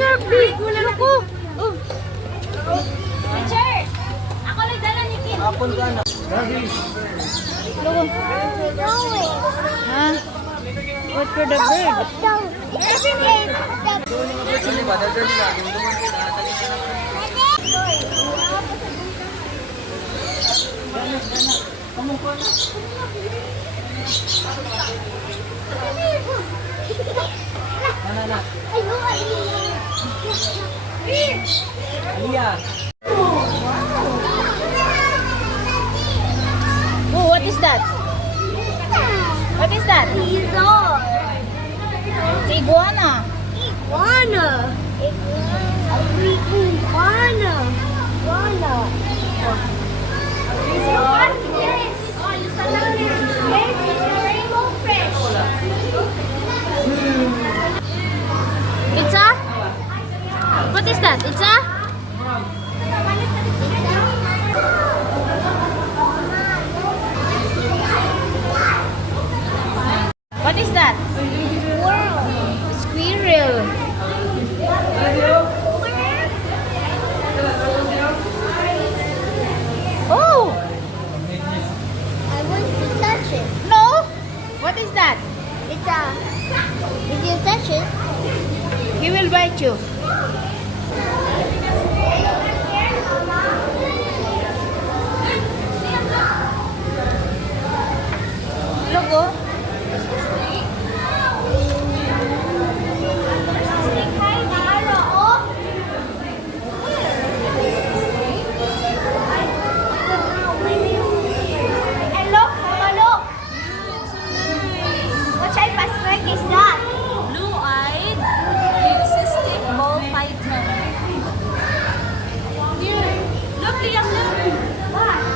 Sharpie! Wala ako! Oh! Teacher! Ako lang dala ni Kim! Apon ka na! Logo! Ha? What for the bird? Oh, what is that? What is that? It's iguana. Iguana. It's a? What is that? It's a? What is that? Squirrel. Oh! I want to touch it. No! What is that? It's a. If you touch it, He will bite you. Look, oh. what type of snake is that? Blue-eyed, leucistic ball python. Look, Liam, look. Wow!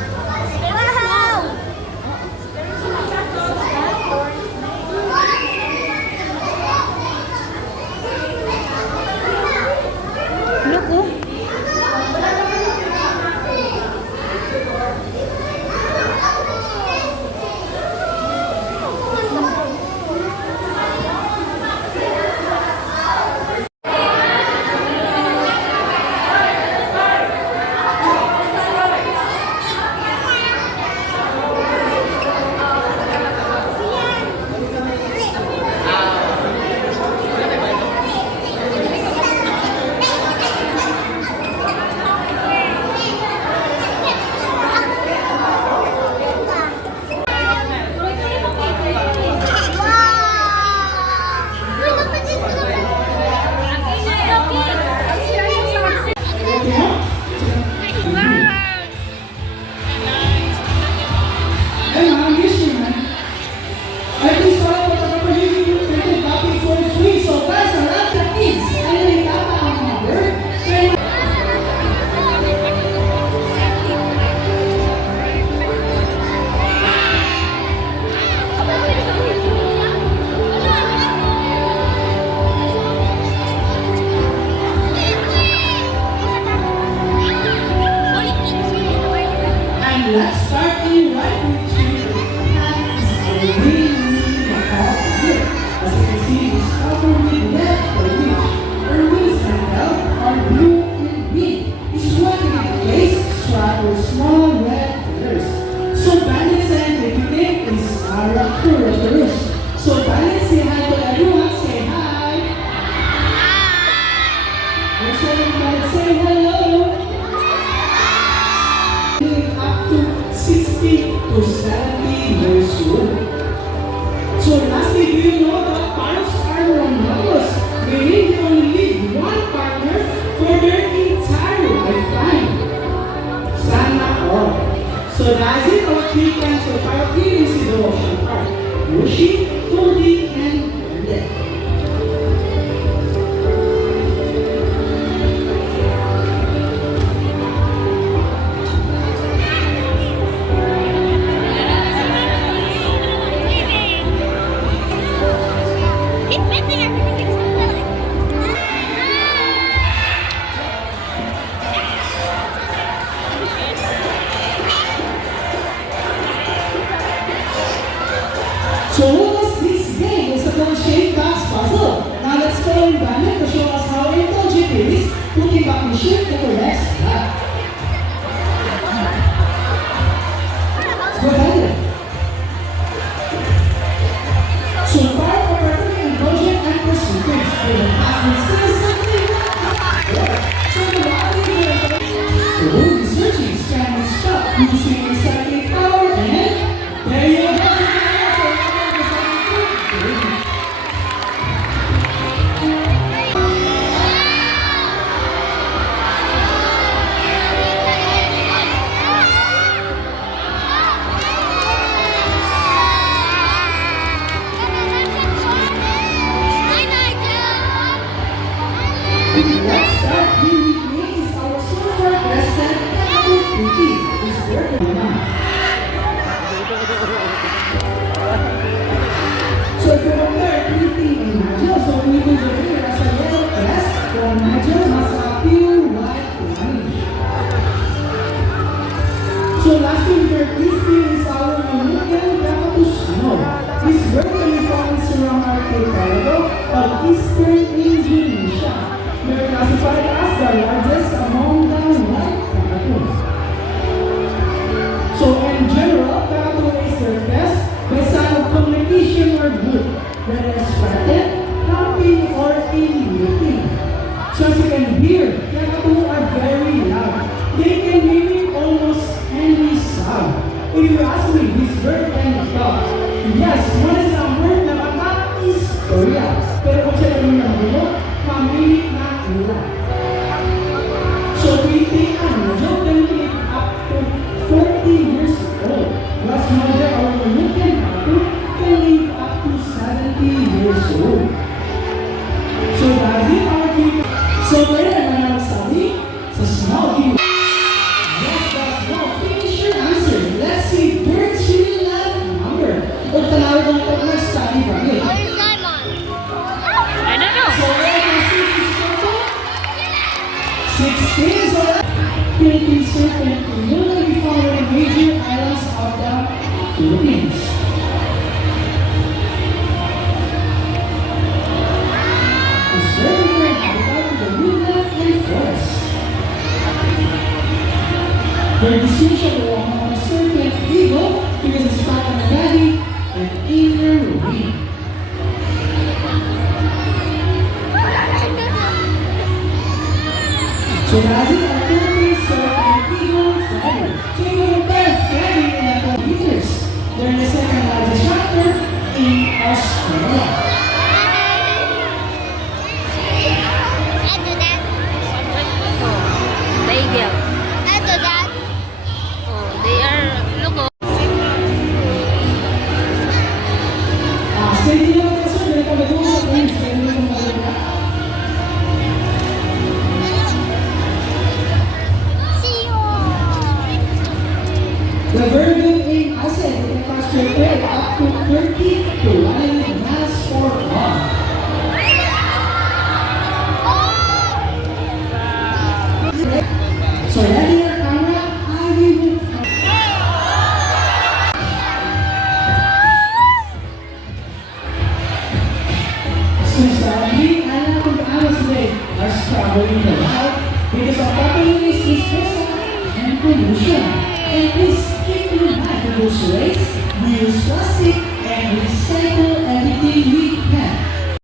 sushi, clothing, and branded. So what was this game? It's a shaped box puzzle. Now let's go in Bandit to show us how intelligent it is putting back the shape to the next slot. Let's go Bandit. So far, we're working on project and pursuits. For the past still something. So the value of the so researching can stop using recycling power and there you have it. Let's start with me is our super president Pretty. It's working now. So if you're there, Pretty and Nigel, so we need to do it as a yellow dress for Nigel has a pure white line. So last thing here, this thing is our Manukian Cactus Snow. This bird can be found around archipelago of Eastern Indonesia. They're classified as the largest among the white cockatoos. So in general, cockatoo is their best by sign of communication or mood, whether it's threatened, happy, or in So as you can hear, cockatoo are very loud. They can mimic almost any sound. If you ask me, this bird can talk. Yes, one is a bird na maka-istorya. Pero kung siya namin ang bulok, mamilik na nila. So Pretty and Nigel can live up to 40 years old. Whereas mother or Manukian cockatoo can live up to 70 years old. So that's it, our keeper. So pwede naman na magsabi sa small keeper. Yes, that's no. Finish your answer. Let's see birds really love number. Huwag tanawid ang pag nag-study ba yun? What is Simon? I don't know. So where can 6 is total? 16 is alright. Philippines serpent usually found in major islands of the Philippines. It's very different habitat to the woodland and forest. Their distinction belong on the serpent eagle because it's part of the body and inner wing. So that's it, our Philippines serpent eagle feather. So you will compare feather in the computers. They're the second largest raptor in Australia. After that, Vedio. after that, Oh, they are, look, oh. Stay tuned lang kasi meron kami doon sa page. Kaya nyo kung maganda. see you. The Virgo in Asset can cost your trade up to 30 to 100 miles per hour. So ready your camera, I will So sadly, I know the hours today are struggling the life because of population dispersal and pollution. And please keep in mind to lose waste, we use plastic, and recycle everything we